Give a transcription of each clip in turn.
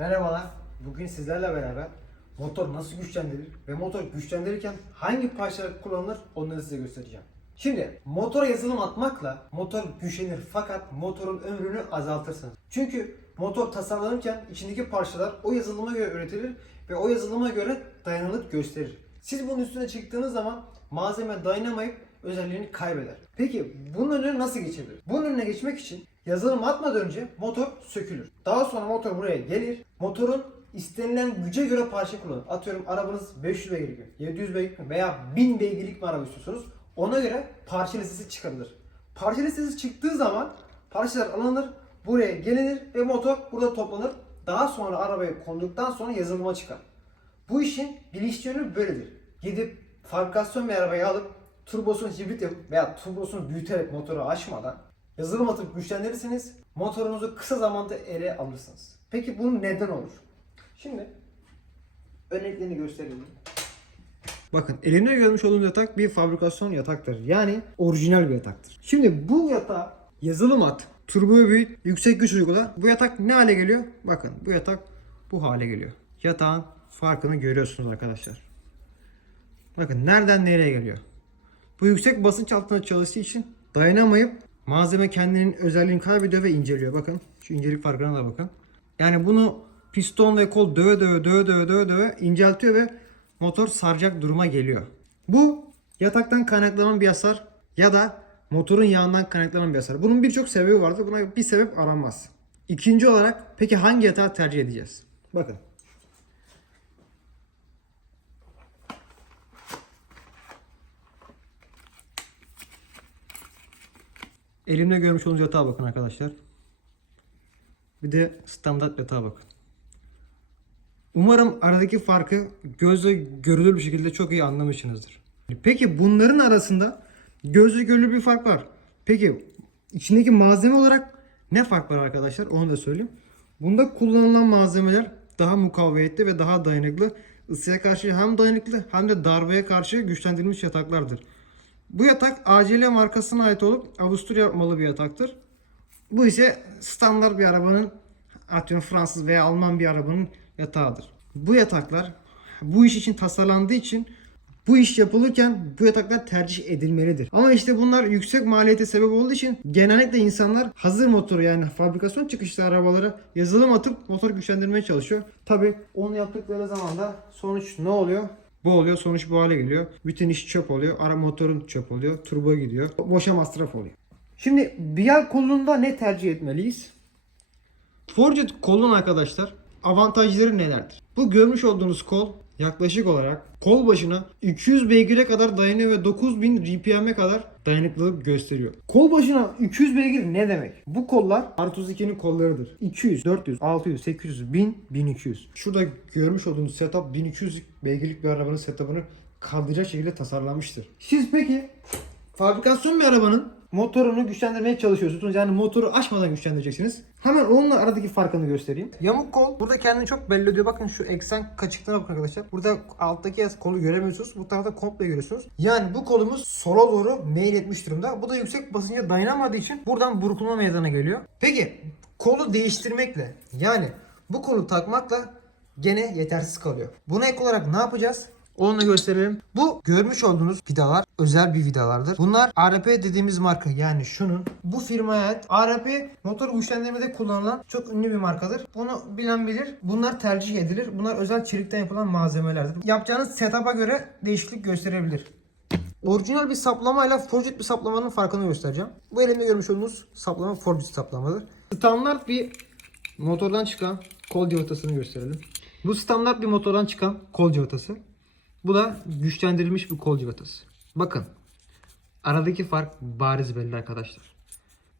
Merhabalar. Bugün sizlerle beraber motor nasıl güçlendirilir ve motor güçlendirirken hangi parçalar kullanılır onları size göstereceğim. Şimdi motora yazılım atmakla motor güçlenir fakat motorun ömrünü azaltırsınız. Çünkü motor tasarlanırken içindeki parçalar o yazılıma göre üretilir ve o yazılıma göre dayanıklık gösterir. Siz bunun üstüne çıktığınız zaman malzeme dayanamayıp özelliğini kaybeder. Peki bunun önüne nasıl geçebilir? Bunun önüne geçmek için yazılım atmadan önce motor sökülür. Daha sonra motor buraya gelir. Motorun istenilen güce göre parça kullanır. Atıyorum arabanız 500 beygirlik mi, 700 beygirlik veya 1000 beygirlik mi araba istiyorsunuz. Ona göre parça listesi çıkarılır. Parça listesi çıktığı zaman parçalar alınır, buraya gelinir ve motor burada toplanır. Daha sonra arabaya konduktan sonra yazılıma çıkar. Bu işin bilinçli yönü böyledir. Gidip fabrikasyon bir arabayı alıp turbosunu hibrit yapıp veya turbosunu büyüterek motoru açmadan yazılım atıp güçlendirirseniz motorunuzu kısa zamanda ele alırsınız. Peki bu neden olur? Şimdi örneklerini gösterelim. Bakın elimde görmüş olduğunuz yatak bir fabrikasyon yataktır. Yani orijinal bir yataktır. Şimdi bu yatağa yazılım at, turboyu büyüt, yüksek güç uygula. Bu yatak ne hale geliyor? Bakın bu yatak bu hale geliyor. Yatağın farkını görüyorsunuz arkadaşlar. Bakın nereden nereye geliyor. Bu yüksek basınç altında çalıştığı için dayanamayıp malzeme kendinin özelliğini kaybediyor ve inceliyor. Bakın şu incelik farkına da bakın. Yani bunu piston ve kol döve döve döve döve döve döve inceltiyor ve motor saracak duruma geliyor. Bu yataktan kaynaklanan bir hasar ya da motorun yağından kaynaklanan bir hasar. Bunun birçok sebebi vardır. Buna bir sebep aranmaz. İkinci olarak peki hangi yatağı tercih edeceğiz? Bakın. Elimde görmüş olduğunuz yatağa bakın arkadaşlar. Bir de standart yatağa bakın. Umarım aradaki farkı gözle görülür bir şekilde çok iyi anlamışsınızdır. Peki bunların arasında gözle görülür bir fark var. Peki içindeki malzeme olarak ne fark var arkadaşlar? Onu da söyleyeyim. Bunda kullanılan malzemeler daha mukavvetli ve daha dayanıklı. Isıya karşı hem dayanıklı hem de darbeye karşı güçlendirilmiş yataklardır. Bu yatak ACL markasına ait olup Avusturya malı bir yataktır. Bu ise standart bir arabanın atıyorum Fransız veya Alman bir arabanın yatağıdır. Bu yataklar bu iş için tasarlandığı için bu iş yapılırken bu yataklar tercih edilmelidir. Ama işte bunlar yüksek maliyete sebep olduğu için genellikle insanlar hazır motoru yani fabrikasyon çıkışlı arabalara yazılım atıp motor güçlendirmeye çalışıyor. Tabi onu yaptıkları zaman da sonuç ne oluyor? Bu oluyor sonuç bu hale geliyor. Bütün iş çöp oluyor. Ara motorun çöp oluyor. Turbo gidiyor. Boşa masraf oluyor. Şimdi biel kolunda ne tercih etmeliyiz? Forged kolun arkadaşlar avantajları nelerdir? Bu görmüş olduğunuz kol yaklaşık olarak kol başına 200 beygire kadar dayanıyor ve 9000 RPM'e kadar dayanıklılık gösteriyor. Kol başına 200 beygir ne demek? Bu kollar R32'nin kollarıdır. 200, 400, 600, 800, 1000, 1200. Şurada görmüş olduğunuz setup 1200 beygirlik bir arabanın setup'ını kaldıracak şekilde tasarlanmıştır. Siz peki fabrikasyon bir arabanın motorunu güçlendirmeye çalışıyorsunuz. Yani motoru açmadan güçlendireceksiniz. Hemen onunla aradaki farkını göstereyim. Yamuk kol burada kendini çok belli ediyor. Bakın şu eksen kaçıklığına bakın arkadaşlar. Burada alttaki kolu göremiyorsunuz. Bu tarafta komple görüyorsunuz. Yani bu kolumuz sola doğru meyil etmiş durumda. Bu da yüksek basınca dayanamadığı için buradan burkulma meydana geliyor. Peki kolu değiştirmekle yani bu kolu takmakla gene yetersiz kalıyor. Buna ek olarak ne yapacağız? Onu da gösterelim. Bu görmüş olduğunuz vidalar özel bir vidalardır. Bunlar ARP dediğimiz marka yani şunun bu firmaya ait ARP motor güçlendirmede kullanılan çok ünlü bir markadır. Bunu bilen bilir. Bunlar tercih edilir. Bunlar özel çelikten yapılan malzemelerdir. Yapacağınız setup'a göre değişiklik gösterebilir. Orijinal bir saplamayla forged bir saplamanın farkını göstereceğim. Bu elimde görmüş olduğunuz saplama forged saplamadır. Standart bir motordan çıkan kol cıvatasını gösterelim. Bu standart bir motordan çıkan kol cıvatası. Bu da güçlendirilmiş bir kol cıvatası. Bakın. Aradaki fark bariz belli arkadaşlar.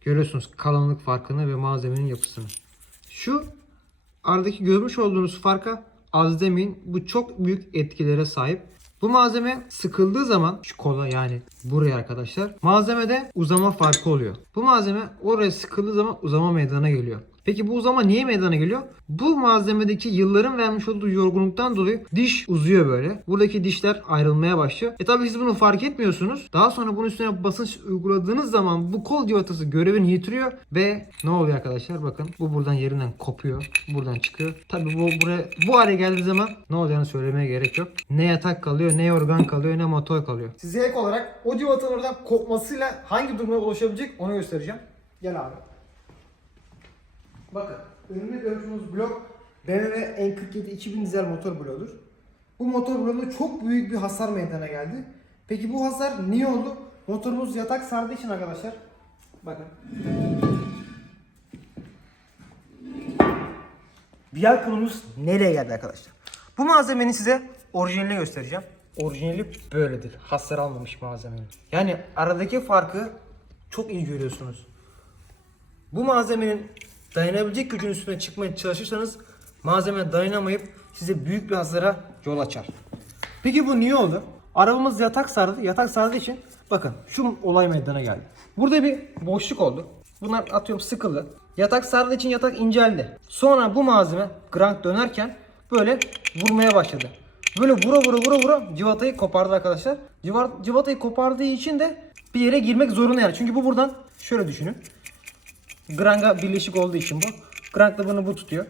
Görüyorsunuz kalınlık farkını ve malzemenin yapısını. Şu aradaki görmüş olduğunuz farka az demeyin. Bu çok büyük etkilere sahip. Bu malzeme sıkıldığı zaman şu kola yani buraya arkadaşlar malzemede uzama farkı oluyor. Bu malzeme oraya sıkıldığı zaman uzama meydana geliyor. Peki bu uzama niye meydana geliyor? Bu malzemedeki yılların vermiş olduğu yorgunluktan dolayı diş uzuyor böyle. Buradaki dişler ayrılmaya başlıyor. E tabi siz bunu fark etmiyorsunuz. Daha sonra bunun üstüne basınç uyguladığınız zaman bu kol civatası görevini yitiriyor ve ne oluyor arkadaşlar? Bakın bu buradan yerinden kopuyor. Buradan çıkıyor. Tabi bu buraya bu hale geldiği zaman ne olacağını söylemeye gerek yok. Ne yatak kalıyor, ne yorgan kalıyor, ne motor kalıyor. Size ek olarak o civatanın oradan kopmasıyla hangi duruma ulaşabilecek onu göstereceğim. Gel abi. Bakın önümde gördüğünüz blok BMW N47 2000 dizel motor bloğudur. Bu motor bloğunda çok büyük bir hasar meydana geldi. Peki bu hasar niye oldu? Motorumuz yatak sardığı için arkadaşlar. Bakın. Biel kolumuz nereye geldi arkadaşlar? Bu malzemenin size orijinalini göstereceğim. Orijinali böyledir. Hasar almamış malzemenin. Yani aradaki farkı çok iyi görüyorsunuz. Bu malzemenin dayanabilecek gücün üstüne çıkmaya çalışırsanız malzeme dayanamayıp size büyük bir hasara yol açar. Peki bu niye oldu? Arabamız yatak sardı. Yatak sardığı için bakın şu olay meydana geldi. Burada bir boşluk oldu. Bunlar atıyorum sıkıldı. Yatak sardığı için yatak inceldi. Sonra bu malzeme grank dönerken böyle vurmaya başladı. Böyle vura vura vura vura civatayı kopardı arkadaşlar. Civatayı kopardığı için de bir yere girmek zorunda yani. Çünkü bu buradan şöyle düşünün. Granga birleşik olduğu için bu. Grang da bunu bu tutuyor.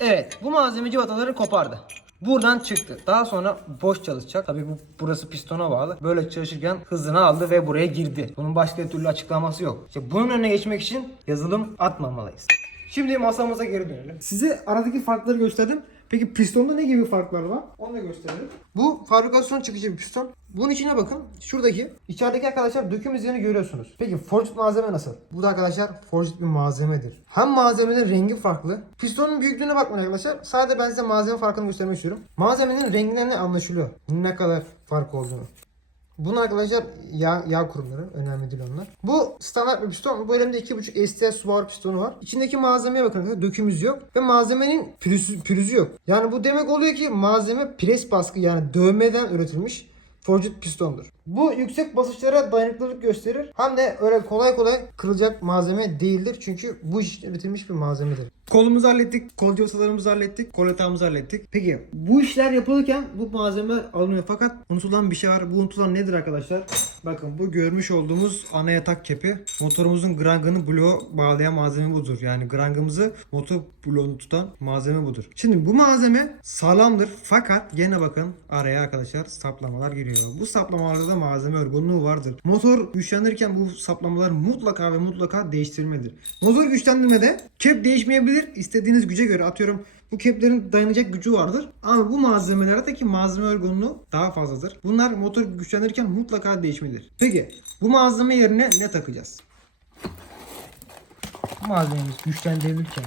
Evet bu malzeme civataları kopardı. Buradan çıktı. Daha sonra boş çalışacak. Tabii bu burası pistona bağlı. Böyle çalışırken hızını aldı ve buraya girdi. Bunun başka türlü açıklaması yok. İşte bunun önüne geçmek için yazılım atmamalıyız. Şimdi masamıza geri dönelim. Size aradaki farkları gösterdim. Peki pistonda ne gibi farklar var? Onu da gösterelim. Bu fabrikasyon çıkıcı bir piston. Bunun içine bakın. Şuradaki içerideki arkadaşlar döküm izlerini görüyorsunuz. Peki forged malzeme nasıl? Bu da arkadaşlar forged bir malzemedir. Hem malzemenin rengi farklı. Pistonun büyüklüğüne bakmayın arkadaşlar. Sadece ben size malzeme farkını göstermek istiyorum. Malzemenin renginden anlaşılıyor? Ne kadar fark olduğunu. Bunlar arkadaşlar yağ, yağ kurumları. Önemli değil onlar. Bu standart bir piston. Bu elimde 2.5 STS Subaru pistonu var. İçindeki malzemeye bakın. arkadaşlar, Dökümüz yok. Ve malzemenin pürüzü, pürüzü yok. Yani bu demek oluyor ki malzeme pres baskı yani dövmeden üretilmiş forged pistondur. Bu yüksek basınçlara dayanıklılık gösterir. Hem de öyle kolay kolay kırılacak malzeme değildir. Çünkü bu iş üretilmiş bir malzemedir. Kolumuzu hallettik, kol cıvatalarımızı hallettik, kol yatağımızı hallettik. Peki bu işler yapılırken bu malzemeler alınıyor. Fakat unutulan bir şey var. Bu unutulan nedir arkadaşlar? Bakın bu görmüş olduğumuz ana yatak kepi. Motorumuzun grangını bloğu bağlayan malzeme budur. Yani grangımızı motor bloğunu tutan malzeme budur. Şimdi bu malzeme sağlamdır. Fakat gene bakın araya arkadaşlar saplamalar giriyor. Bu saplamalarda da malzeme yorgunluğu vardır. Motor güçlendirirken bu saplamalar mutlaka ve mutlaka değiştirilmelidir. Motor güçlendirmede kep değişmeyebilir. İstediğiniz güce göre atıyorum bu keplerin dayanacak gücü vardır. Ama bu malzemelerdeki malzeme yorgunluğu daha fazladır. Bunlar motor güçlendirirken mutlaka değişmelidir. Peki bu malzeme yerine ne takacağız? Bu malzememiz güçlendirilirken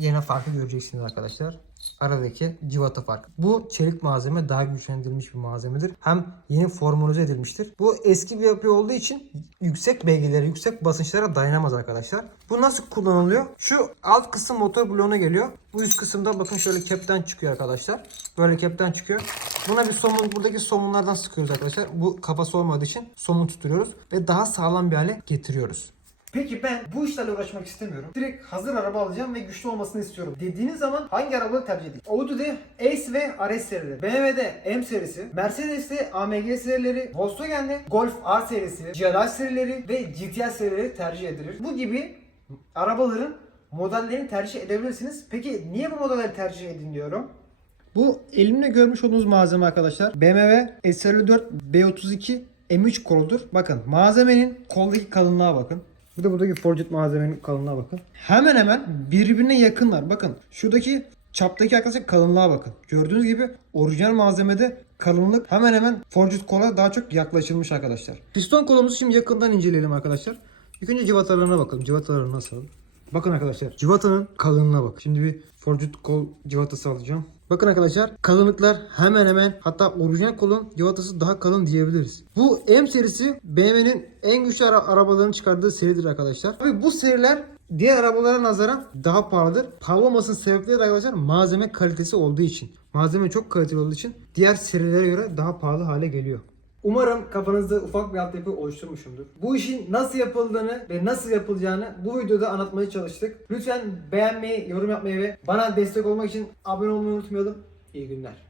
yine farkı göreceksiniz arkadaşlar. Aradaki civata farkı. Bu çelik malzeme daha güçlendirilmiş bir malzemedir. Hem yeni formülize edilmiştir. Bu eski bir yapı olduğu için yüksek beygirlere, yüksek basınçlara dayanamaz arkadaşlar. Bu nasıl kullanılıyor? Şu alt kısım motor bloğuna geliyor. Bu üst kısımda bakın şöyle kepten çıkıyor arkadaşlar. Böyle kepten çıkıyor. Buna bir somun, buradaki somunlardan sıkıyoruz arkadaşlar. Bu kafası olmadığı için somun tutturuyoruz ve daha sağlam bir hale getiriyoruz. Peki ben bu işlerle uğraşmak istemiyorum. Direkt hazır araba alacağım ve güçlü olmasını istiyorum. Dediğiniz zaman hangi arabaları tercih edeyim? Audi'de Ace ve RS serileri, BMW'de M serisi, Mercedes'te AMG serileri, Volkswagen'de Golf R serisi, GLA serileri ve GTR serileri tercih edilir. Bu gibi arabaların modellerini tercih edebilirsiniz. Peki niye bu modelleri tercih edin diyorum? Bu elimde görmüş olduğunuz malzeme arkadaşlar. BMW S54 B32 M3 koludur. Bakın malzemenin koldaki kalınlığa bakın. Bir de buradaki forged malzemenin kalınlığına bakın. Hemen hemen birbirine yakınlar. Bakın şuradaki çaptaki arkadaşlar kalınlığa bakın. Gördüğünüz gibi orijinal malzemede kalınlık hemen hemen forged kola daha çok yaklaşılmış arkadaşlar. Piston kolumuzu şimdi yakından inceleyelim arkadaşlar. İlk önce civatalarına bakalım. Civataları nasıl? Bakın arkadaşlar civatanın kalınlığına bak. Şimdi bir forged kol civatası alacağım. Bakın arkadaşlar kalınlıklar hemen hemen hatta orijinal kolun civatası daha kalın diyebiliriz. Bu M serisi BMW'nin en güçlü ara- arabalarını çıkardığı seridir arkadaşlar. Tabii bu seriler diğer arabalara nazaran daha pahalıdır. Pahalı olmasının sebepleri arkadaşlar malzeme kalitesi olduğu için. Malzeme çok kaliteli olduğu için diğer serilere göre daha pahalı hale geliyor. Umarım kafanızda ufak bir altyapı oluşturmuşumdur. Bu işin nasıl yapıldığını ve nasıl yapılacağını bu videoda anlatmaya çalıştık. Lütfen beğenmeyi, yorum yapmayı ve bana destek olmak için abone olmayı unutmayalım. İyi günler.